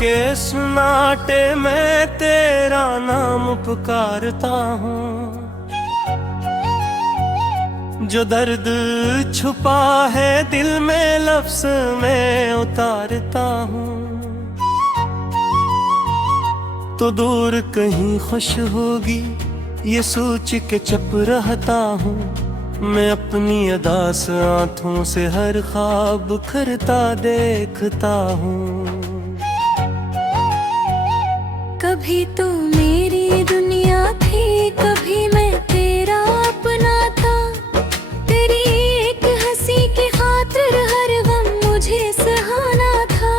के सन्नाटे में तेरा नाम पुकारता हूँ। जो दर्द छुपा है दिल में लफ्ज़ में उतारता हूँ। तो दूर कहीं खुश होगी ये सोच के चुप रहता हूँ। मैं अपनी अदास आँखों से हर ख्वाब खरता देखता हूँ। कभी तो मेरी दुनिया थी, कभी मैं तेरा अपना था। तेरी एक हंसी की खातिर हर गम मुझे सहाना था।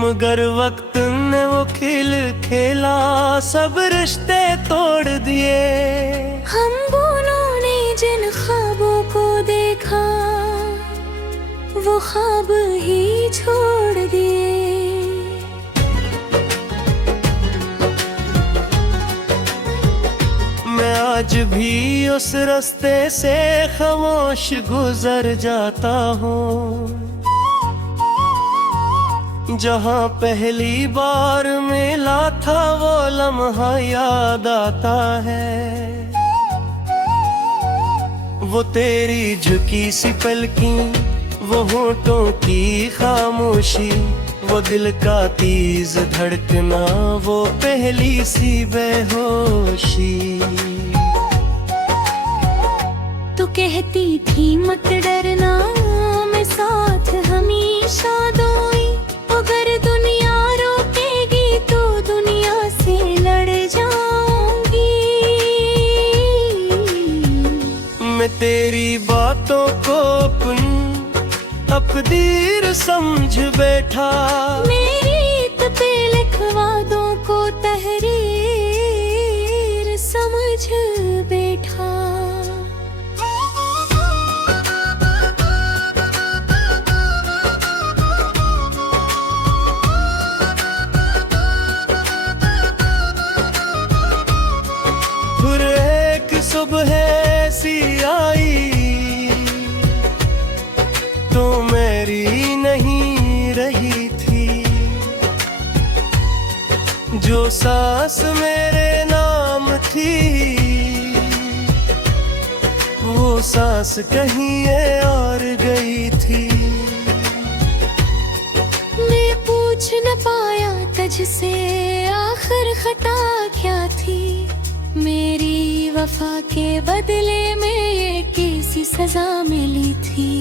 मगर वक्त ने वो खेल खेला, सब रिश्ते तोड़ दिए। हम दोनों ने जिन ख्वाबों को देखा वो ख्वाब ही छोड़ दिए। मैं आज भी उस रास्ते से खामोश गुजर जाता हूँ, जहाँ पहली बार मिला था वो लम्हा याद आता है। वो तेरी झुकी सी पलकी, वो होठों की खामोशी, वो दिल का तेज धड़कना, वो पहली सी बेहोशी। तू कहती थी मत डरना, मैं साथ हमेशा दूंगी। अगर दुनिया रोकेगी तो दुनिया से लड़ जाऊंगी। मैं तेरी बातों को अपनी तकदीर समझ बैठा। मेरी पे लिखवादों को तहरीर समझ बैठा। फिर एक सुबह ऐसी आई तो मेरी नहीं रही थी। जो सांस मेरे नाम थी वो सांस कहीं और गई थी। मैं पूछ न पाया तुझसे आखिर खता क्या थी। मेरी वफा के बदले में ये कैसी सजा मिली थी।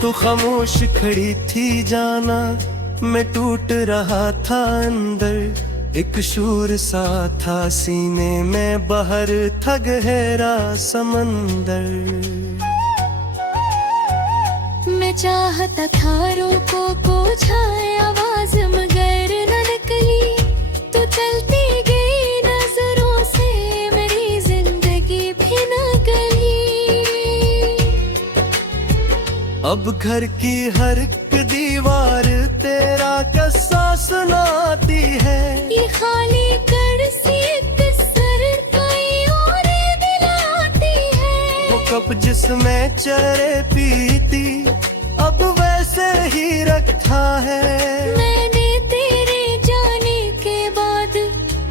तू खामोश खड़ी थी जाना, मैं टूट रहा था अंदर। एक शूर सा था सीने में, बहर था गहरा समंदर। मैं चाहता था रोको को जाए आवाज मगर न निकली। तू चलती गई नजरों से मेरी जिंदगी भी न गली। अब घर की हर एक दीवार तेरा किस्सा सुनाती है। ये खाली कर सी एक सर कोई और दिलाती है। वो कप जिसमें चरे पीती अब वैसे ही रखा है। मैंने तेरे जाने के बाद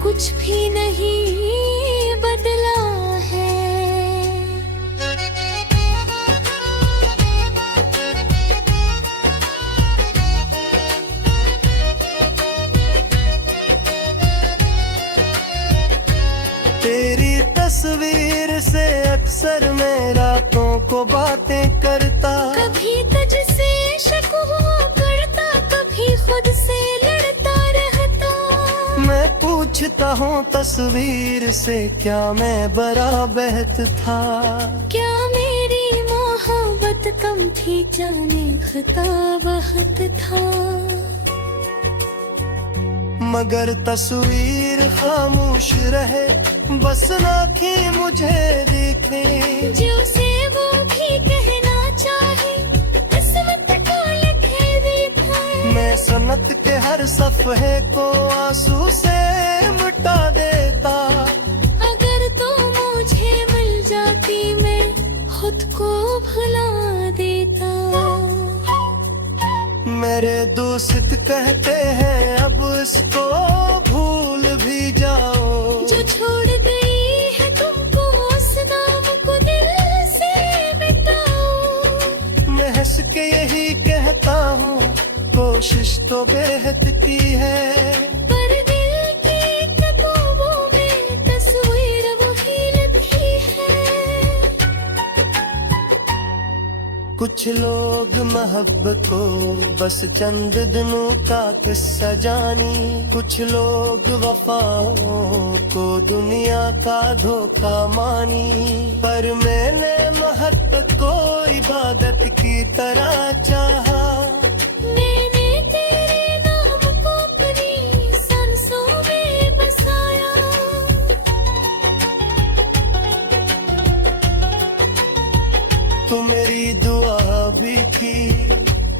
कुछ भी नहीं बदला है। तेरी तस्वीर से अक्सर मैं रातों को बातें करता। कभी तुझसे शक हुआ करता, कभी खुद से लड़ता रहता। मैं पूछता हूँ तस्वीर से क्या मैं बड़ा बेहतर था। क्या मेरी मोहब्बत कम थी, जाने खता वक्त था। मगर तस्वीर खामोश रहे, बस आँखें मुझे देखें। जो से वो भी कहना चाहे किस्मत को लिखे देखा। मैं सनत के हर सफ़े को आंसू से मिटा देता। अगर तो मुझे मिल जाती मैं खुद मेरे दोस्त कहते हैं अब इसको भूल भी जाओ। जो छोड़ गई है तुमको उस नाम को दिल से मिटाओ। मैं हंस के यही कहता हूँ कोशिश तो बेहद की है, पर दिल की किताबों में तस्वीर वही लिखी है। कुछ लोग मोहब्बत को बस चंद दिनों का किस्सा जानी, कुछ लोग वफाओं को दुनिया का धोखा मानी। पर मैंने मोहब्बत को इबादत की तरह चाहा। मैंने तेरे नाम को अपनी सांसों में बसाया। तू मेरी दुआ भी थी,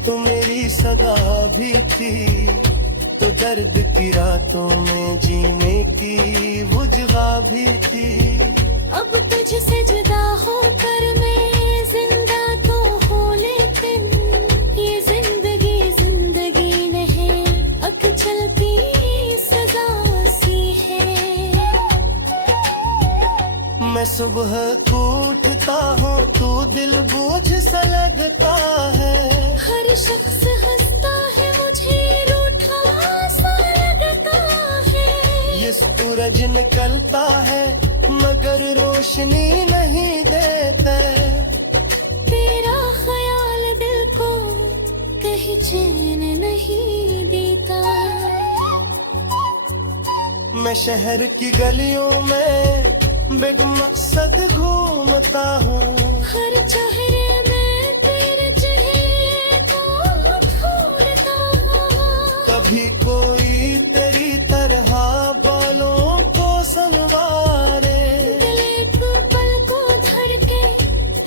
तू मेरी सगा भी थी, तो दर्द की रातों में जीने की वजह भी थी। अब तुझसे जुदा होकर मैं जिंदा तो हूँ, लेकिन ये जिंदगी नहीं, अब चलती सजा सी है। मैं सुबह को उठता हूँ तू दिल बोझ सा लगता है। हर शख्स हंसता है मुझे रूठा सा लगता है। ये सूरज निकलता है मगर रोशनी नहीं देता। तेरा ख्याल दिल को कहीं चैन नहीं देता। मैं शहर की गलियों में बेमकसद घूमता हूँ। हर चेहरे में तेरे चेहरे को ढूंढता हूँ। कभी कोई तेरी तरह बालों को संवारे। दिल एक पल को धड़के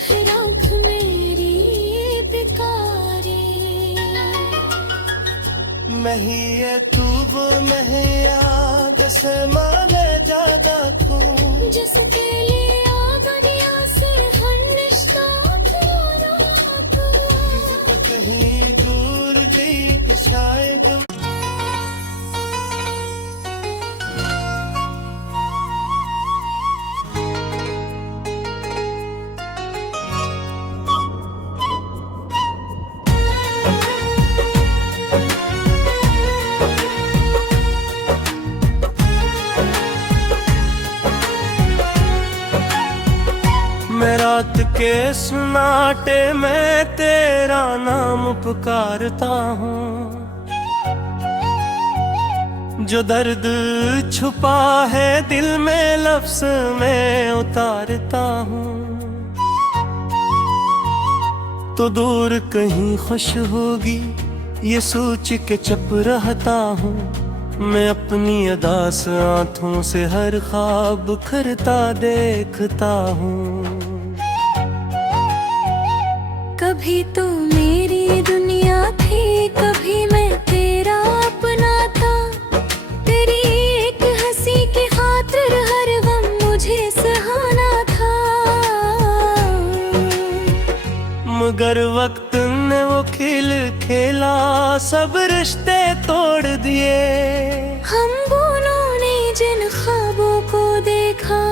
फिर आँख मेरी बेकारे। मैं ही ये तू वो मैं ही याद से माने ज्यादा तू, जिसके लिए आ दुनिया से हर रिश्ता प्यारा था। कहीं दूर थी शायद। मैं रात के सन्नाटे में तेरा नाम पुकारता हूँ। जो दर्द छुपा है दिल में लफ्ज में उतारता हूँ। तो दूर कहीं खुश होगी ये सोच के चुप रहता हूँ। मैं अपनी अदास आँखों से हर ख्वाब खरता देखता हूँ। कभी तो मेरी दुनिया थी, कभी मैं तेरा अपना था। तेरी एक हंसी की खातिर हर गम मुझे सहाना था। मगर वक्त ने वो खेल खेला, सब रिश्ते तोड़ दिए। हम दोनों ने जिन ख्वाबों को देखा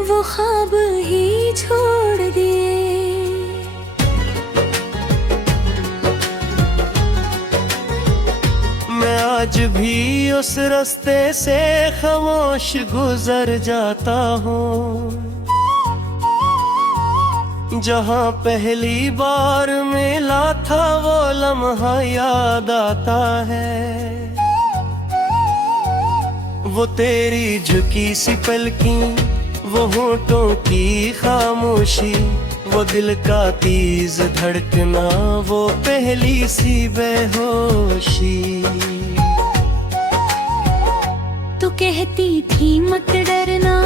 वो ख्वाब ही छोड़ दिए। मैं आज भी उस रास्ते से खामोश गुजर जाता हूँ जहाँ पहली बार मिला था वो लम्हा याद आता है। वो तेरी झुकी सी पलकी, वो होठों की खामोशी, वो दिल का तेज धड़कना, वो पहली सी बेहोशी। तू कहती थी मत डरना,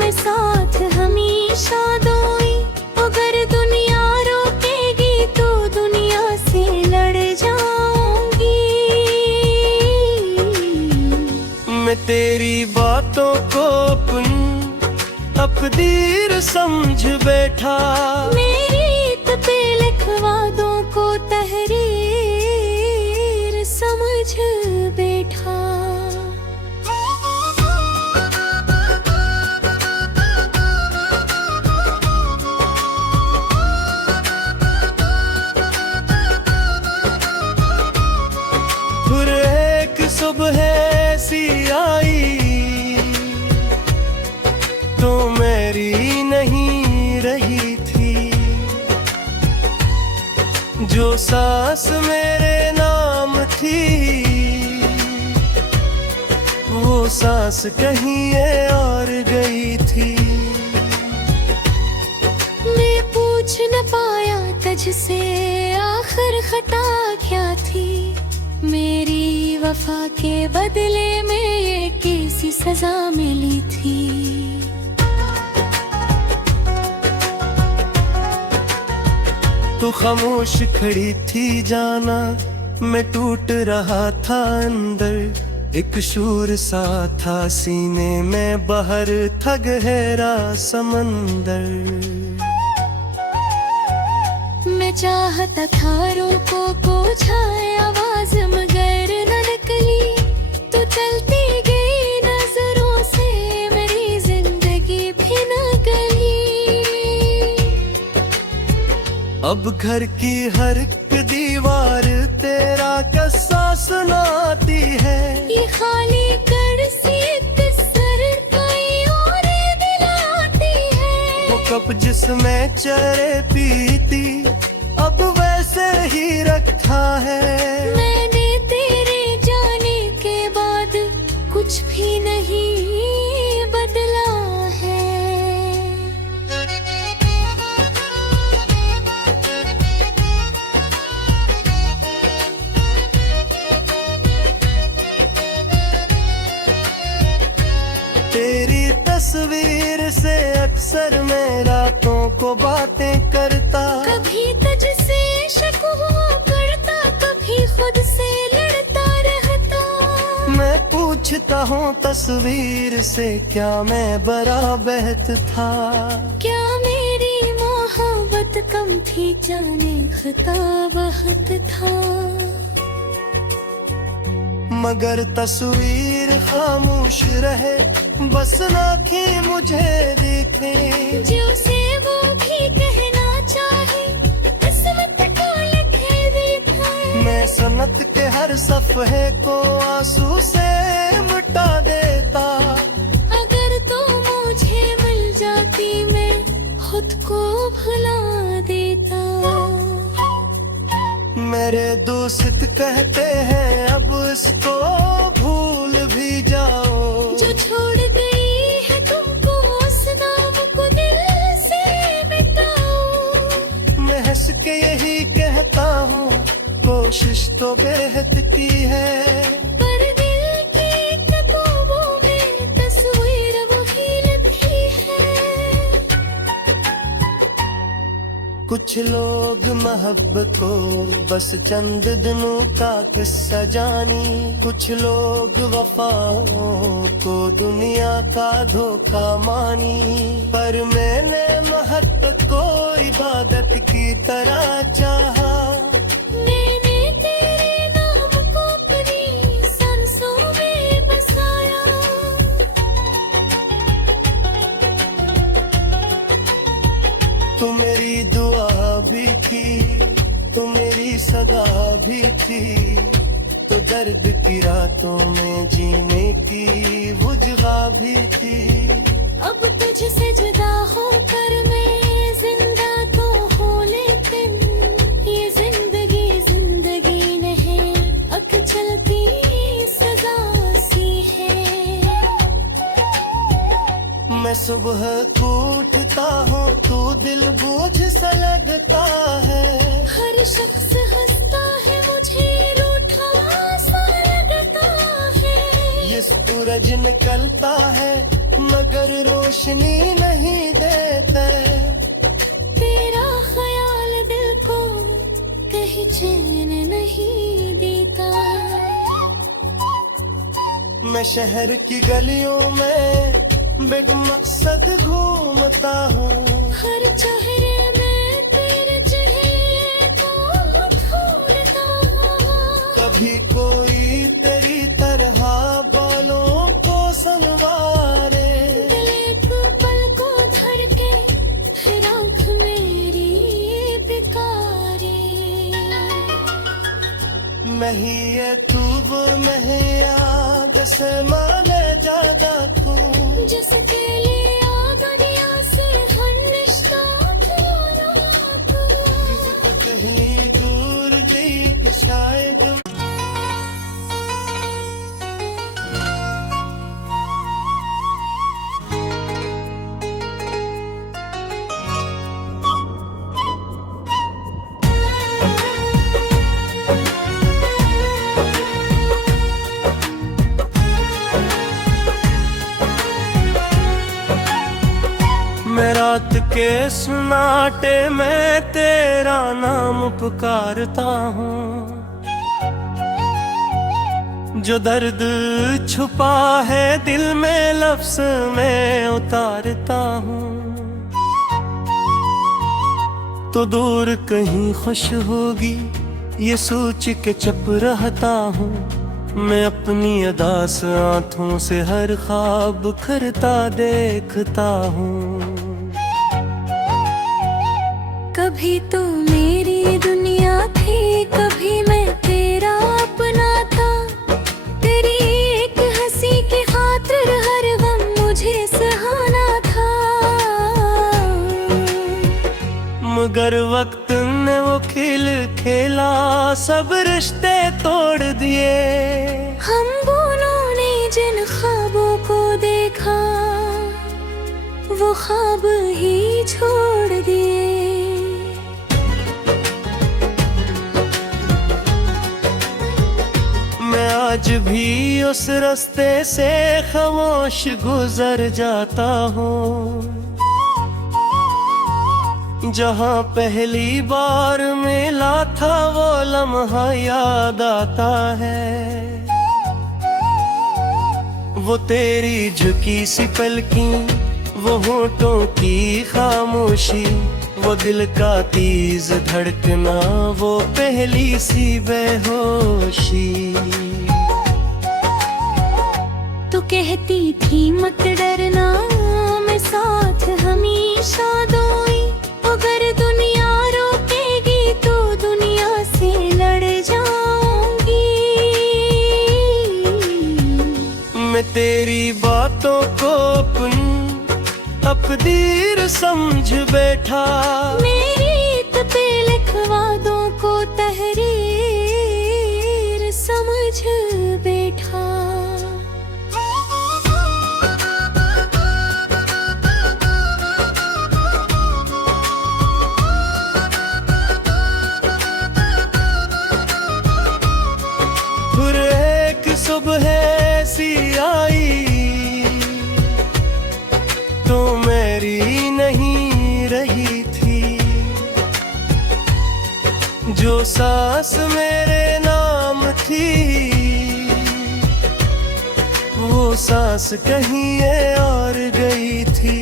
मैं साथ हमेशा दूंगी। अगर दुनिया रोकेगी तो दुनिया से लड़ जाऊंगी। मैं तेरी बातों को अपनी तकदीर समझ बैठा। मेरी पे लिखवा दो को तहरीर सूरज बैठा। फिर एक सुबह ऐसी आई तो मेरी नहीं रही थी, जो सांस मेरे नाम थी वो सांस कहीं और गई थी। मैं पूछ न पाया तुझसे आखिर खता क्या थी, मेरी वफा के बदले में ये कैसी सजा मिली थी। तू खामोश खड़ी थी जाना, मैं टूट रहा था अंदर, एक शूर सा था सीने में, बाहर था गहरा समंदर। मैं चाहता था रोको जाए आवाज मगर न निकली, तो चलती गई नजरों से मेरी जिंदगी भी न गली। अब घर की हर एक दीवार तेरा किस्सा सुनाती है, ये खाली कर सी सर कोई और दिलाती है। वो कप जिसमें चरे पीती अब वैसे ही रखा है। मैंने तेरे जाने के बाद कुछ भी नहीं बदला है। तेरी तस्वीर से अक्सर मैं रातों को बातें करता, कभी तुझसे शक हुआ करता, कभी खुद से लड़ता रहता। मैं पूछता हूँ तस्वीर से क्या मैं बड़ा बेहतर था, क्या मेरी मोहब्बत कम थी, जाने खता बहुत था। मगर तस्वीर खामोश रहे, बस आँखें मुझे देखे, जो से वो भी कहना चाहे किस्मत को लिखे देखा। मैं सनत के हर सफ़े को आंसू से मिटा देता। अगर तो मुझे मिल जाती मैं खुद को भुला देता। मेरे दोस्त कहते हैं अब इसको भूल भी जाओ, जो छोड़ गई है तुमको उस नाम को दिल से मिटाओ। मैं हंस के यही कहता हूँ कोशिश तो बेहद की है, पर दिल की किताबों में तस्वीर वही लिखी है। कुछ लोग मोहब्बत को बस चंद दिनों का किस्सा जानी, कुछ लोग वफाओं को दुनिया का धोखा मानी, पर मैंने मोहब्बत को इबादत की तरह चाहा। मैंने तेरे नाम को अपनी सांसों में बसाया। तू मेरी दुआ भी थी, तू मेरी सदा भी थी, तो दर्द की रातों में जीने की वजह भी थी। अब तुझसे जुदा होकर मैं जिंदा तो हूँ, लेकिन ये जिंदगी नहीं, अक चलती सजा सी है। मैं सुबह को उठता हूँ तो दिल बोझ सा लगता है, हर शख्स हंसता है मुझे रूठा सा लगता है। ये सूरज निकलता है मगर रोशनी नहीं देता, तेरा ख्याल दिल को कहीं चैन नहीं देता। मैं शहर की गलियों में बेमकसद घूमता हूँ, हर चेहरे में तेरे चेहरे को ढूंढता हूँ। कभी कोई तेरी तरह बालों को संवारे। दिल एक पल को धड़के फिर आँख मेरी बिकारे। मैं ही ये तू वो मैं याद से माने ज्यादा तू, जिसके लिए आ दुनिया से हर रिश्ता प्यारा तू। तो कहीं दूर थी कि शायद मैं रात के सुनाटे में तेरा नाम पुकारता हूँ। जो दर्द छुपा है दिल में लफ्ज में उतारता हूँ। तो दूर कहीं खुश होगी ये सोच के चुप रहता हूँ। मैं अपनी अदास आँखों से हर ख्वाब बिखरता देखता हूँ। कभी तो मेरी दुनिया थी, कभी मैं तेरा अपना था। तेरी एक हंसी की खातिर हर गम मुझे सहाना था। मगर वक्त ने वो खेल खेला, सब रिश्ते तोड़ दिए। हम दोनों ने जिन ख्वाबों को देखा वो ख्वाब ही छोड़ दिए। मैं आज भी उस रास्ते से खामोश गुजर जाता हूँ, जहाँ पहली बार मिला था वो लम्हा याद आता है। वो तेरी झुकी सी पलकी, वो होठों की खामोशी, वो दिल का तेज धड़कना, वो पहली सी बेहोशी। तू कहती थी मत डरना, मैं साथ हमेशा दूंगी। अगर दुनिया रोकेगी तो दुनिया से लड़ जाऊंगी। मैं तेरी बातों को तकदीर समझ बैठा। मेरी पे लिखवा दो को तहरीर समझ बैठा। फिर एक सुबह ऐसी आई तो मेरी नहीं रही थी। जो सांस मेरे नाम थी वो सांस कहीं और गई थी।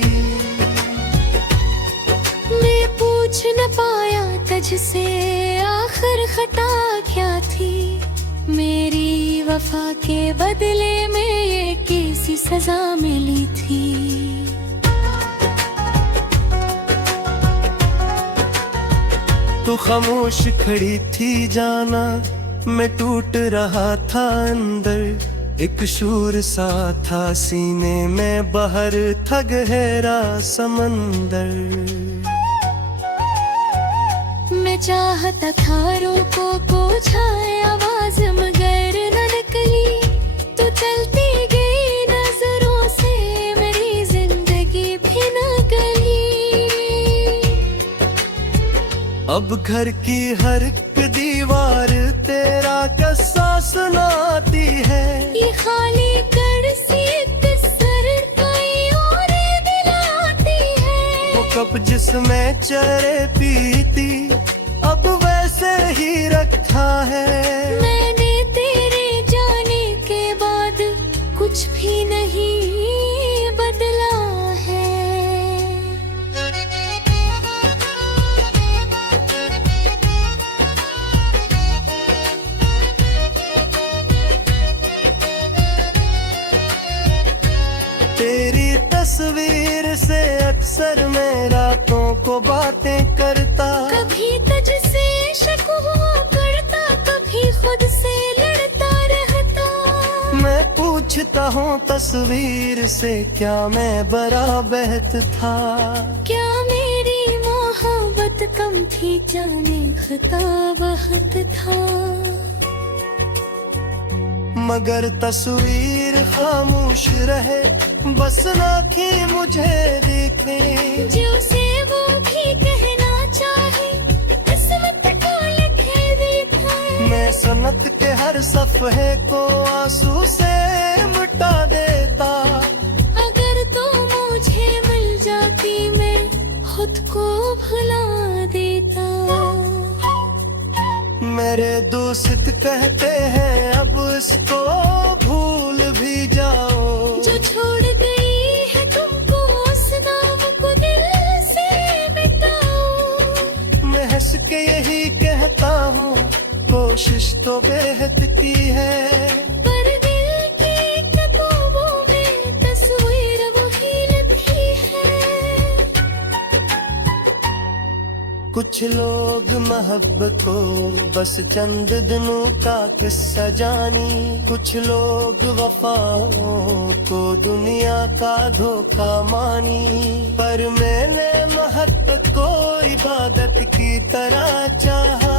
मैं पूछ न पाया तुझसे आखिर खता क्या थी। मेरी वफा के बदले में ये कैसी सजा मिली थी। तू खामोश खड़ी थी जाना, मैं टूट रहा था अंदर। एक शूर सा था सीने में, बाहर था गहरा समंदर। मैं चाहता था रोको को छाए आवाज मगर न निकली। तो चलती गई नजरों से मेरी जिंदगी भी न गली। अब घर की हर एक दीवार तेरा किस्सा सुनाती है। ये खाली कर सी सर कोई और दिलाती है। वो कप जिसमें चरे पीती अब वैसे ही रखा है। मैंने तेरे जाने के बाद कुछ भी नहीं बदला है। को बातें करता, कभी तुझसे शिकवा करता, कभी खुद से लड़ता रहता। मैं पूछता हूँ तस्वीर से क्या मैं बड़ा बेहत था। क्या मेरी मोहब्बत कम थी, जाने खता बहुत था। मगर तस्वीर खामोश रहे, बस आँखें मुझे देखें। जो से वो भी कहना चाहे, किस्मत को लिखे देखे। मैं सनत के हर सफ़े को आंसू से मिटा देता। अगर तो मुझे मिल जाती, मैं खुद को भुला देता। मेरे दोस्त कहते हैं अब इसको भूल भी जाओ। जो छोड़ गई है तुमको, उस नाम को दिल से मिटाओ। मैं हंस के यही कहता हूँ, कोशिश तो बेहद की है। पर दिल की किताबों में तस्वीर वही लिखी है। कुछ लोग मोहब्बत को बस चंद दिनों का किस्सा जानी, कुछ लोग वफाओं को दुनिया का धोखा मानी। पर मैंने मोहब्बत को इबादत की तरह चाहा।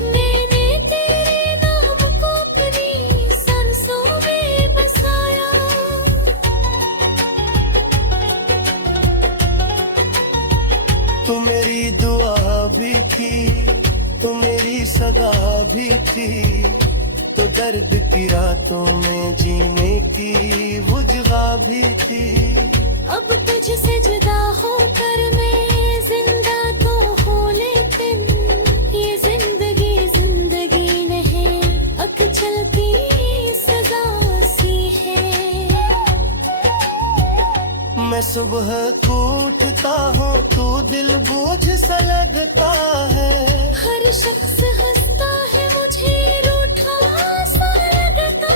मैंने तेरे नाम को अपनी सांसों में बसाया। तू मेरी दुआ भी थी, तू मेरी सदा भी थी। तो दर्द की रातों में जीने की वजह भी थी। अब तुझसे जुदा होकर मैं जिंदा तो हूँ, लेकिन ये जिंदगी नहीं, अब चलती सजा सी है। मैं सुबह को उठता हूँ, तू दिल बोझ सा लगता है। हर शख्स हंसता है, मुझे रूठा सा लगता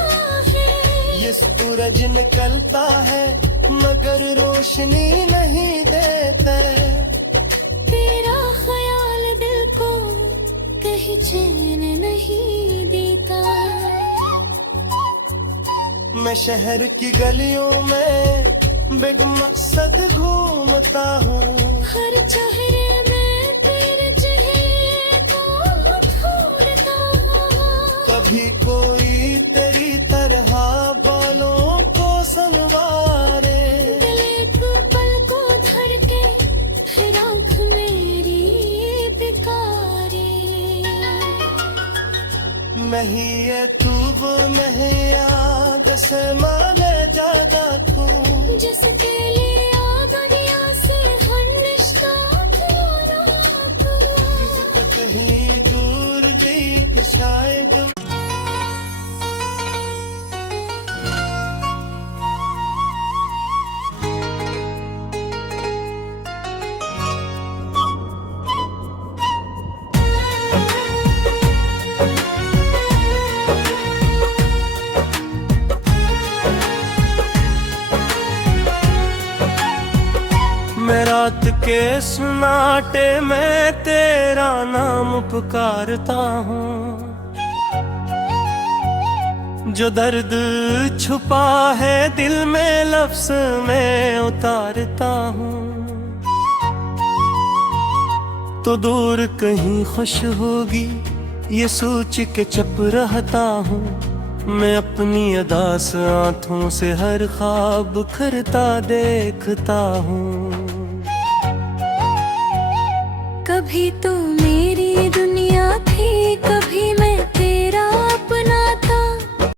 है। ये सूरज निकलता है मगर रोशनी नहीं देता। तेरा ख्याल दिल को कहीं चैन नहीं देता। मैं शहर की गलियों में बेमकसद घूमता हूँ। हर चेहरे में तेरे चेहरे को ढूंढता हूँ। कभी कोई तेरी तरह बालों को संवारे। दिल एक पल को धर के फिर आँख मेरी बेकारे। मैं ही ये तू वो मैं याद से माने ज्यादा तू। जिसके लिए आ दुनिया से हर रिश्ता पूरा तू। कहीं दूर थी शायद। मैं रात के सन्नाटे में तेरा नाम पुकारता हूँ। जो दर्द छुपा है दिल में लफ्ज़ में उतारता हूँ। तो दूर कहीं खुश होगी ये सोच के चुप रहता हूँ। मैं अपनी अदास आँखों से हर ख्वाब खरता देखता हूँ। कभी तो मेरी दुनिया थी, कभी मैं